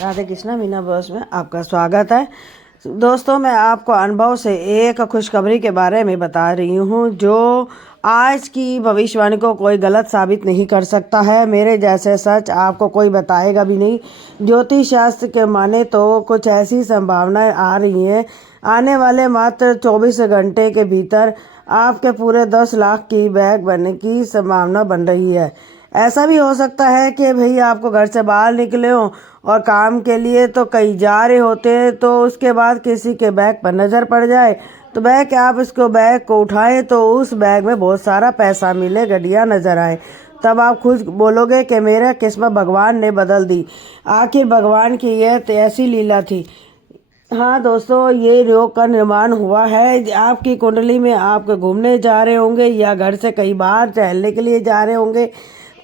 Radhe Krishna Meena boss में आपका स्वागत है। दोस्तों, मैं आपको अनुभव से एक खुशखबरी के बारे में बता रही हूँ जो आज की भविष्यवाणी को कोई गलत साबित नहीं कर सकता है। मेरे जैसे सच आपको कोई बताएगा भी नहीं। ज्योतिष शास्त्र के माने तो कुछ ऐसी संभावनाएं आ रही हैं, आने वाले मात्र 24 घंटे के भीतर आपके पूरे 10 लाख की बैग बनने की संभावना बन रही है। ऐसा भी हो सकता है कि भाई आपको घर से बाहर निकले हो और काम के लिए तो कहीं जा रहे होते हैं, तो उसके बाद किसी के बैग पर नज़र पड़ जाए तो बैग आप इसको बैग को उठाएं तो उस बैग में बहुत सारा पैसा मिले, गड्डियाँ नज़र आए। तब आप खुद बोलोगे कि मेरा किस्मत भगवान ने बदल दी। आखिर भगवान की यह ऐसी लीला थी। हाँ दोस्तों, ये योग का निर्माण हुआ है। आपकी कुंडली में आप घूमने जा रहे होंगे या घर से कहीं बाहर टहलने के लिए जा रहे होंगे,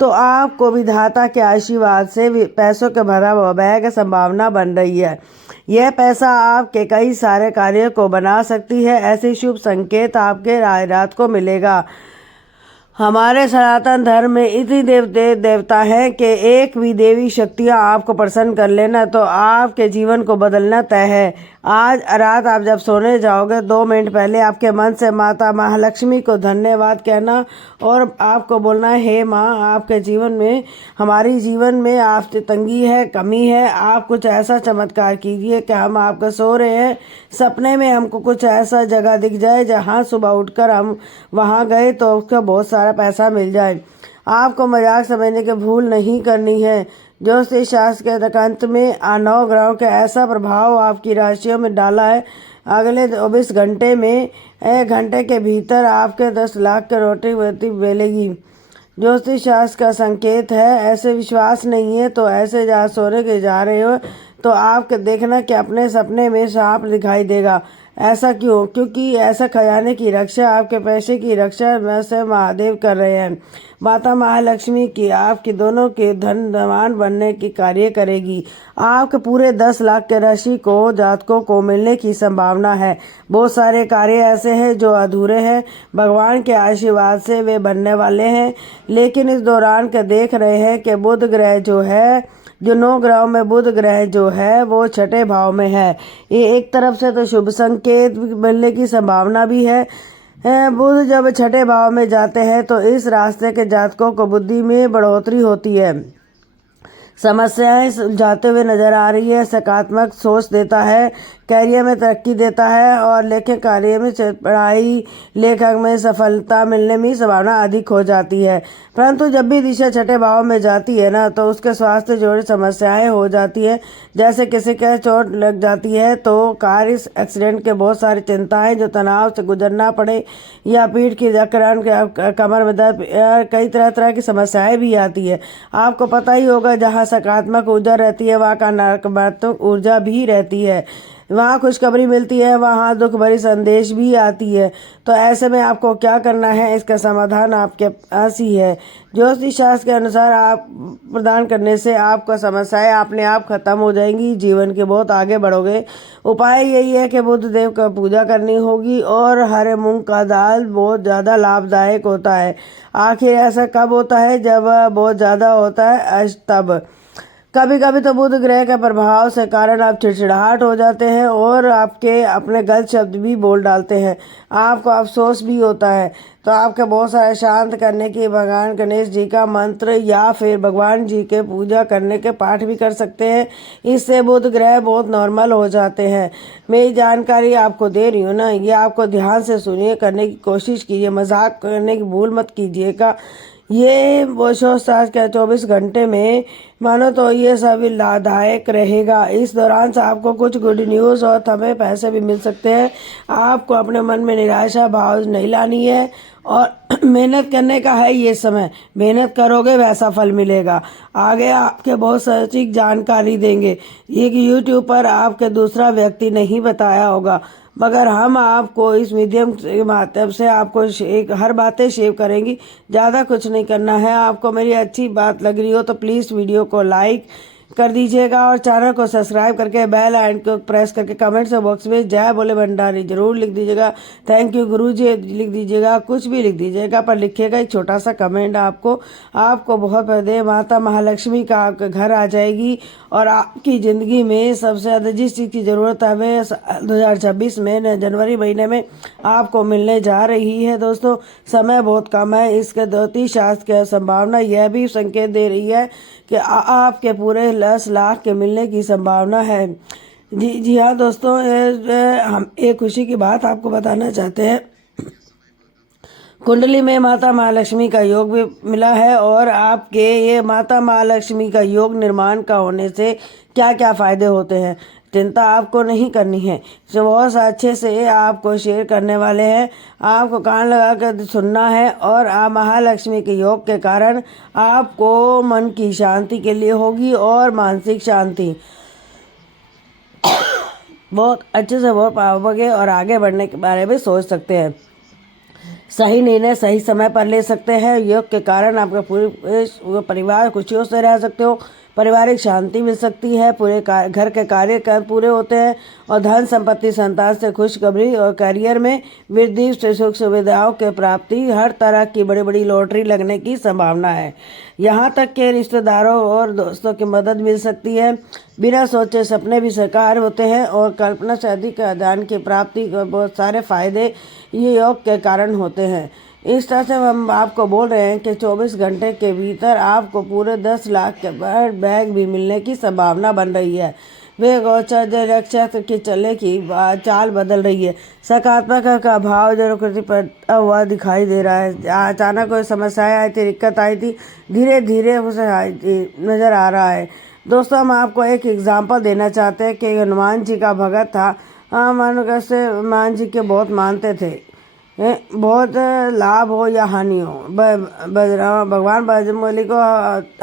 तो आपको विधाता के आशीर्वाद से पैसों के भरा हुआ बैग संभावना बन रही है। यह पैसा आपके कई सारे कार्यों को बना सकती है। ऐसी शुभ संकेत आपके रात को मिलेगा। हमारे सनातन धर्म में इतनी देवता हैं कि एक भी देवी शक्तियाँ आपको प्रसन्न कर लेना तो आपके जीवन को बदलना तय है। आज रात आप जब सोने जाओगे 2 मिनट पहले आपके मन से माता महालक्ष्मी को धन्यवाद कहना और आपको बोलना है, हे माँ, आपके जीवन में, हमारी जीवन में आपसे तंगी है, कमी है। आप कुछ ऐसा चमत्कार कीजिए कि हम आपका सो रहे हैं, सपने में हमको कुछ ऐसा जगह दिख जाए जहाँ सुबह उठकर हम वहाँ गए तो उसका बहुत सारा पैसा मिल जाए। आपको मजाक समझने की भूल नहीं करनी है। ज्योतिष शास्त्र के अंत में 9 ग्रहों का ऐसा प्रभाव आपकी राशियों में डाला है। अगले 24 घंटे में 1 घंटे के भीतर आपके 10 लाख की रोटी वोटी मिलेगी। ज्योतिष शास्त्र का संकेत है। ऐसे विश्वास नहीं है तो ऐसे जहाँ सोने के जा रहे हो तो आप देखना कि अपने सपने में सांप दिखाई देगा। ऐसा क्यों? क्योंकि ऐसा खजाने की रक्षा, आपके पैसे की रक्षा से महादेव कर रहे हैं। माता महालक्ष्मी की आपकी दोनों के धनवान बनने की कार्य करेगी। आपके पूरे 10 लाख के राशि को जातकों को मिलने की संभावना है। बहुत सारे कार्य ऐसे हैं जो अधूरे हैं, भगवान के आशीर्वाद से वे बनने वाले हैं। लेकिन इस दौरान के देख रहे हैं कि बुध ग्रह जो 9 ग्रहों में बुध ग्रह जो है वो 6ठे भाव में है। ये एक तरफ से तो शुभ संकेत मिलने की संभावना भी है। बुध जब 6ठे भाव में जाते हैं तो इस रास्ते के जातकों को बुद्धि में बढ़ोतरी होती है, समस्याएं सुलझाते हुए नजर आ रही है, सकारात्मक सोच देता है, कैरियर में तरक्की देता है और लेखक कार्य में पढ़ाई लेखक में सफलता मिलने में संभावना अधिक हो जाती है। परंतु जब भी दिशा 6ठे भाव में जाती है ना तो उसके स्वास्थ्य से जुड़ी समस्याएं हो जाती है। जैसे किसी के चोट लग जाती है तो कार एक्सीडेंट के बहुत सारी चिंताएं, जो तनाव से गुजरना पड़े या पीठ की जकड़न, कमर में दर्द, कई तरह की समस्याएं भी आती है। आपको पता ही होगा जहाँ सकारात्मक ऊर्जा रहती है वहाँ का नकारात्मक ऊर्जा भी रहती है। वहाँ खुशखबरी मिलती है, वहाँ दुख भरी संदेश भी आती है। तो ऐसे में आपको क्या करना है, इसका समाधान आपके पास ही है। ज्योतिष शास्त्र के अनुसार आप प्रदान करने से आपका समस्याएं अपने आप खत्म हो जाएंगी, जीवन के बहुत आगे बढ़ोगे। उपाय यही है कि बुध देव का पूजा करनी होगी और हरे मूंग का दाल बहुत ज़्यादा लाभदायक होता है। आखिर ऐसा कब होता है? जब बहुत ज़्यादा होता है तब। कभी कभी तो बुध ग्रह के प्रभाव से कारण आप चिड़चिड़ाहट हो जाते हैं और आपके अपने गलत शब्द भी बोल डालते हैं। आपको अफसोस भी होता है। तो आपके बहुत सारे शांत करने की भगवान गणेश जी का मंत्र या फिर भगवान जी के पूजा करने के पाठ भी कर सकते हैं। इससे बुध ग्रह बहुत नॉर्मल हो जाते हैं। मैं जानकारी आपको दे रही हूँ ना, ये आपको ध्यान से सुनिए, करने की कोशिश कीजिए, मजाक करने की भूल मत कीजिएगा। ये वो शो साज के 24 घंटे में मानो तो ये सभी लाभदायक रहेगा। इस दौरान से आपको कुछ गुड न्यूज़ और थमे पैसे भी मिल सकते हैं। आपको अपने मन में निराशा भाव नहीं लानी है और मेहनत करने का है ये समय। मेहनत करोगे वैसा फल मिलेगा। आगे आपके बहुत सटीक जानकारी देंगे। ये यूट्यूब पर आपके दूसरा व्यक्ति नहीं बताया होगा, मगर हम आपको इस मीडियम के माध्यम से आपको हर बातें शेयर करेंगी। ज़्यादा कुछ नहीं करना है। आपको मेरी अच्छी बात लग रही हो तो प्लीज़ वीडियो को लाइक कर दीजिएगा और चैनल को सब्सक्राइब करके बेल आइकन को प्रेस करके कमेंट बॉक्स में जय बोले भंडारी जरूर लिख दीजिएगा। थैंक यू गुरुजी लिख दीजिएगा, कुछ भी लिख दीजिएगा, पर लिखिएगा एक छोटा सा कमेंट। आपको बहुत बड़े माता महालक्ष्मी का आपके घर आ जाएगी और आपकी ज़िंदगी में सबसे ज़्यादा जिस चीज़ की ज़रूरत है वे 2026 में जनवरी महीने में आपको मिलने जा रही है। दोस्तों समय बहुत कम है, इसके ज्योतिष शास्त्र की संभावना यह भी संकेत दे रही है कि आपके पूरे 10 लाख के मिलने की संभावना है। जी हाँ दोस्तों, हम एक खुशी की बात आपको बताना चाहते हैं। कुंडली में माता महालक्ष्मी का योग भी मिला है और आपके ये माता महालक्ष्मी का योग निर्माण का होने से क्या क्या फायदे होते हैं चिंता आपको नहीं करनी है। जो बहुत अच्छे से आपको शेयर करने वाले हैं, आपको कान लगा कर सुनना है। और आप महालक्ष्मी के योग के कारण आपको मन की शांति के लिए होगी और मानसिक शांति बहुत अच्छे से बहुत पाओगे और आगे बढ़ने के बारे में सोच सकते हैं। सही निर्णय सही समय पर ले सकते हैं। योग के कारण आपका पूरे परिवार खुशियों से रह सकते हो, पारिवारिक शांति मिल सकती है, पूरे घर के कार्य पूरे होते हैं और धन संपत्ति संतान से खुशखबरी और करियर में वृद्धि, सुख सुविधाओं के प्राप्ति, हर तरह की बड़ी बड़ी लॉटरी लगने की संभावना है। यहाँ तक के रिश्तेदारों और दोस्तों की मदद मिल सकती है। बिना सोचे सपने भी साकार होते हैं और कल्पना से अधिक दान की प्राप्ति के बहुत सारे फायदे ये योग के कारण होते हैं। इस तरह से हम आपको बोल रहे हैं कि 24 घंटे के भीतर आपको पूरे 10 लाख के बैग भी मिलने की संभावना बन रही है। वे गोचर नक्षत्र की चलने की चाल बदल रही है। सकारात्मक का भाव जो कृति पर हुआ दिखाई दे रहा है। अचानक कोई समस्याएं आई थी, दिक्कत आई थी, धीरे धीरे उसे नजर आ रहा है। दोस्तों हम आपको एक एग्जाम्पल देना चाहते हैं कि हनुमान जी का भगत था। हनुमान जी के बहुत मानते थे, बहुत लाभ हो या हानि हो, भगवान बजरंगबली को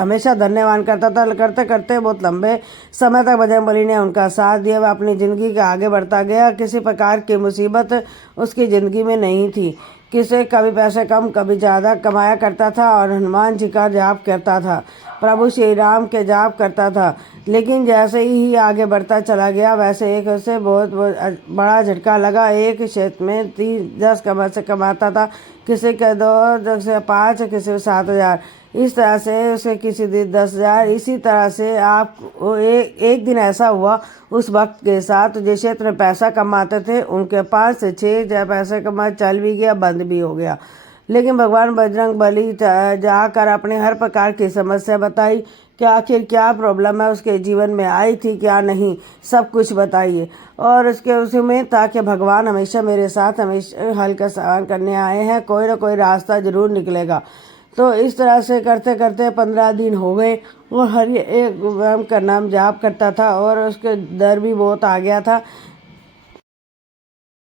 हमेशा धन्यवाद करता था। करते करते बहुत लंबे समय तक बजरंगबली ने उनका साथ दिया। वह अपनी ज़िंदगी का आगे बढ़ता गया। किसी प्रकार की मुसीबत उसकी ज़िंदगी में नहीं थी। कभी पैसे कम कभी ज़्यादा कमाया करता था और हनुमान जी का जाप करता था, प्रभु श्री राम के जाप करता था। लेकिन जैसे ही आगे बढ़ता चला गया वैसे एक उसे बहुत बड़ा झटका लगा। एक क्षेत्र में 10 से कमाता था, किसी के 2 से 5, किसी को 7,000, इस तरह से उसे किसी दिन 10,000। इसी तरह से आप एक दिन ऐसा हुआ उस वक्त के साथ जिस क्षेत्र में पैसा कमाते थे उनके 5 से 6 पैसे कमा चल भी गया, बंद भी हो गया। लेकिन भगवान बजरंगबली जाकर अपने हर प्रकार की समस्या बताई कि आखिर क्या प्रॉब्लम है उसके जीवन में आई थी, क्या नहीं, सब कुछ बताइए। और उसमें था कि भगवान हमेशा मेरे साथ हमेशा हल का सवाल करने आए हैं, कोई ना कोई रास्ता जरूर निकलेगा। तो इस तरह से करते करते 15 दिन हो गए। वो हर एक का नाम जाप करता था और उसके डर भी बहुत आ गया था